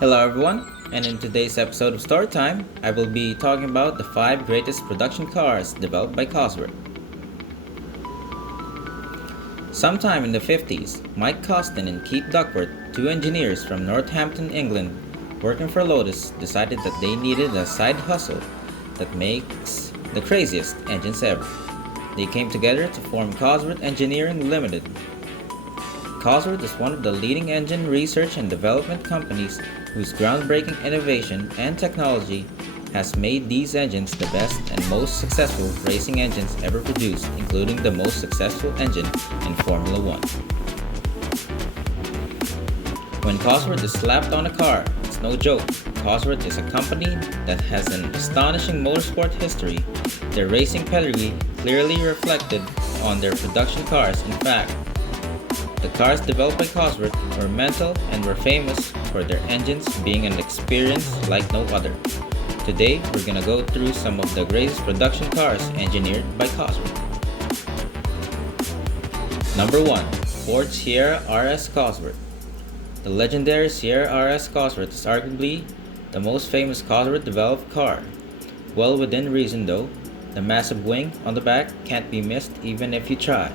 Hello everyone, and in today's episode of Storytime, I will be talking about the 5 greatest production cars developed by Cosworth. Sometime in the 50s, Mike Costin and Keith Duckworth, two engineers from Northampton, England, working for Lotus, decided that they needed a side hustle that makes the craziest engines ever. They came together to form Cosworth Engineering Limited. Cosworth is one of the leading engine research and development companies whose groundbreaking innovation and technology has made these engines the best and most successful racing engines ever produced, including the most successful engine in Formula One. When Cosworth is slapped on a car, it's no joke. Cosworth is a company that has an astonishing motorsport history, their racing pedigree clearly reflected on their production cars. In fact, the cars developed by Cosworth were mental and were famous for their engines being an experience like no other. Today, we're gonna go through some of the greatest production cars engineered by Cosworth. Number 1. Ford Sierra RS Cosworth. The legendary Sierra RS Cosworth is arguably the most famous Cosworth developed car. Well within reason though, the massive wing on the back can't be missed even if you try.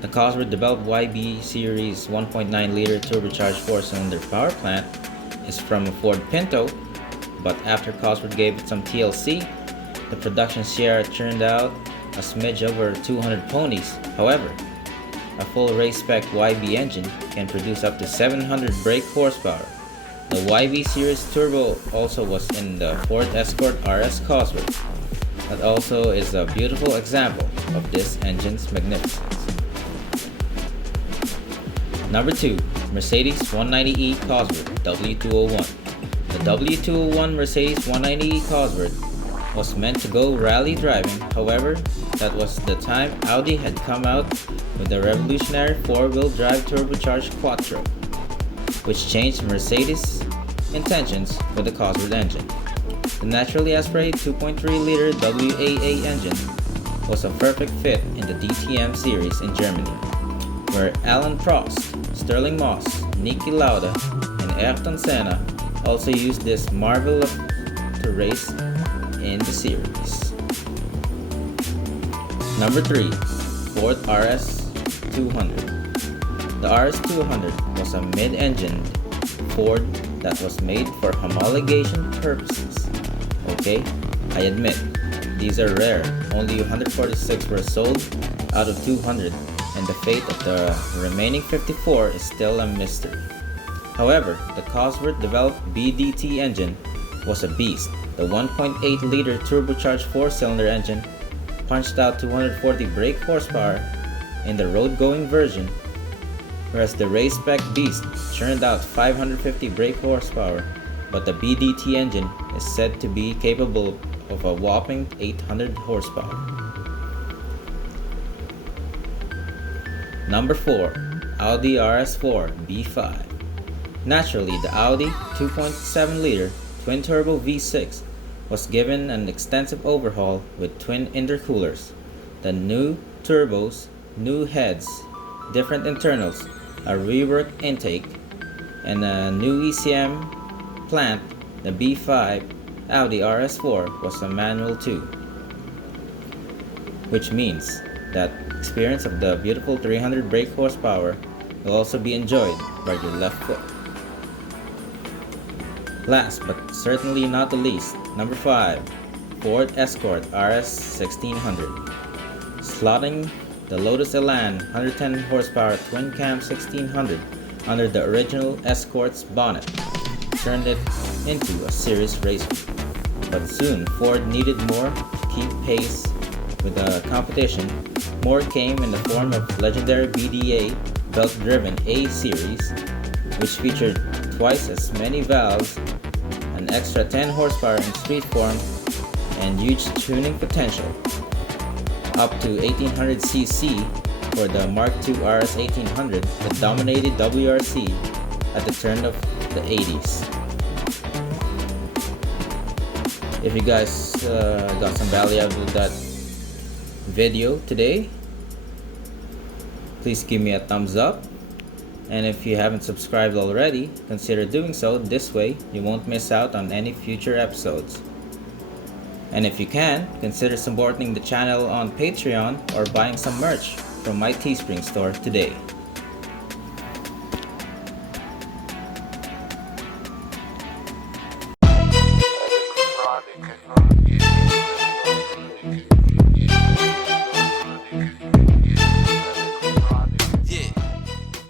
The Cosworth developed YB Series 1.9-liter turbocharged 4-cylinder power plant is from a Ford Pinto, but after Cosworth gave it some TLC, the production Sierra turned out a smidge over 200 ponies. However, a full race-spec YB engine can produce up to 700 brake horsepower. The YB Series Turbo also was in the Ford Escort RS Cosworth. That also is a beautiful example of this engine's magnificence. Number 2. Mercedes 190E Cosworth W201. The W201 Mercedes 190E Cosworth was meant to go rally driving. However, that was the time Audi had come out with the revolutionary 4-wheel drive turbocharged Quattro, which changed Mercedes' intentions for the Cosworth engine. The naturally aspirated 2.3-liter WAA engine was a perfect fit in the DTM series in Germany, where Alan Prost, Sterling Moss, Niki Lauda, and Ayrton Senna also used this marvel to race in the series. Number 3. Ford RS 200. The RS 200 was a mid-engined Ford that was made for homologation purposes. Okay, I admit, these are rare. Only 146 were sold out of 200. And the fate of the remaining 54 is still a mystery. However, the Cosworth developed BDT engine was a beast. The 1.8-liter turbocharged 4-cylinder engine punched out 240 brake horsepower in the road-going version, whereas the race-spec beast churned out 550 brake horsepower, but the BDT engine is said to be capable of a whopping 800 horsepower. Number 4. Audi RS4 B5. Naturally, the Audi 2.7-liter twin-turbo V6 was given an extensive overhaul with twin intercoolers, the new turbos, new heads, different internals, a reworked intake, and a new ECM plant. The B5 Audi RS4 was a manual too, which means that experience of the beautiful 300 brake horsepower will also be enjoyed by your left foot. Last but certainly not the least, number 5. Ford Escort RS 1600. Slotting the Lotus Elan 110 horsepower twin cam 1600 under the original Escort's bonnet turned it into a serious racer. But soon Ford needed more to keep pace with the competition. More came in the form of legendary BDA belt-driven A series, which featured twice as many valves, an extra 10 horsepower in street form, and huge tuning potential, up to 1800cc for the Mark II RS 1800 that dominated WRC at the turn of the 80s. If you guys got some value out of that video today, please give me a thumbs up And if you haven't subscribed already, consider doing so. This way, you won't miss out on any future episodes. And if you can, consider supporting the channel on Patreon or buying some merch from my Teespring store today.